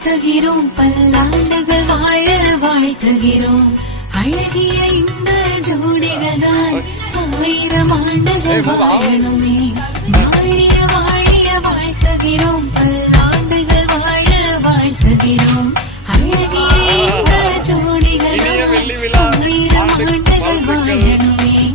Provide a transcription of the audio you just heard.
வாழ்த்துகிறோம். பல்லாண்டுகள் வாழ வாழ்த்துகிறோம். அழகிய இந்த ஜோடிகளால் ஆயிரம் ஆண்டுகள் வாழணுமே. வாழிய வாழிய வாழ்த்துகிறோம். பல்லாண்டுகள் வாழ வாழ்த்துகிறோம். அழகிய இந்த ஜோடிகளால் ஆயிரம் ஆண்டுகள் வாழணுமே.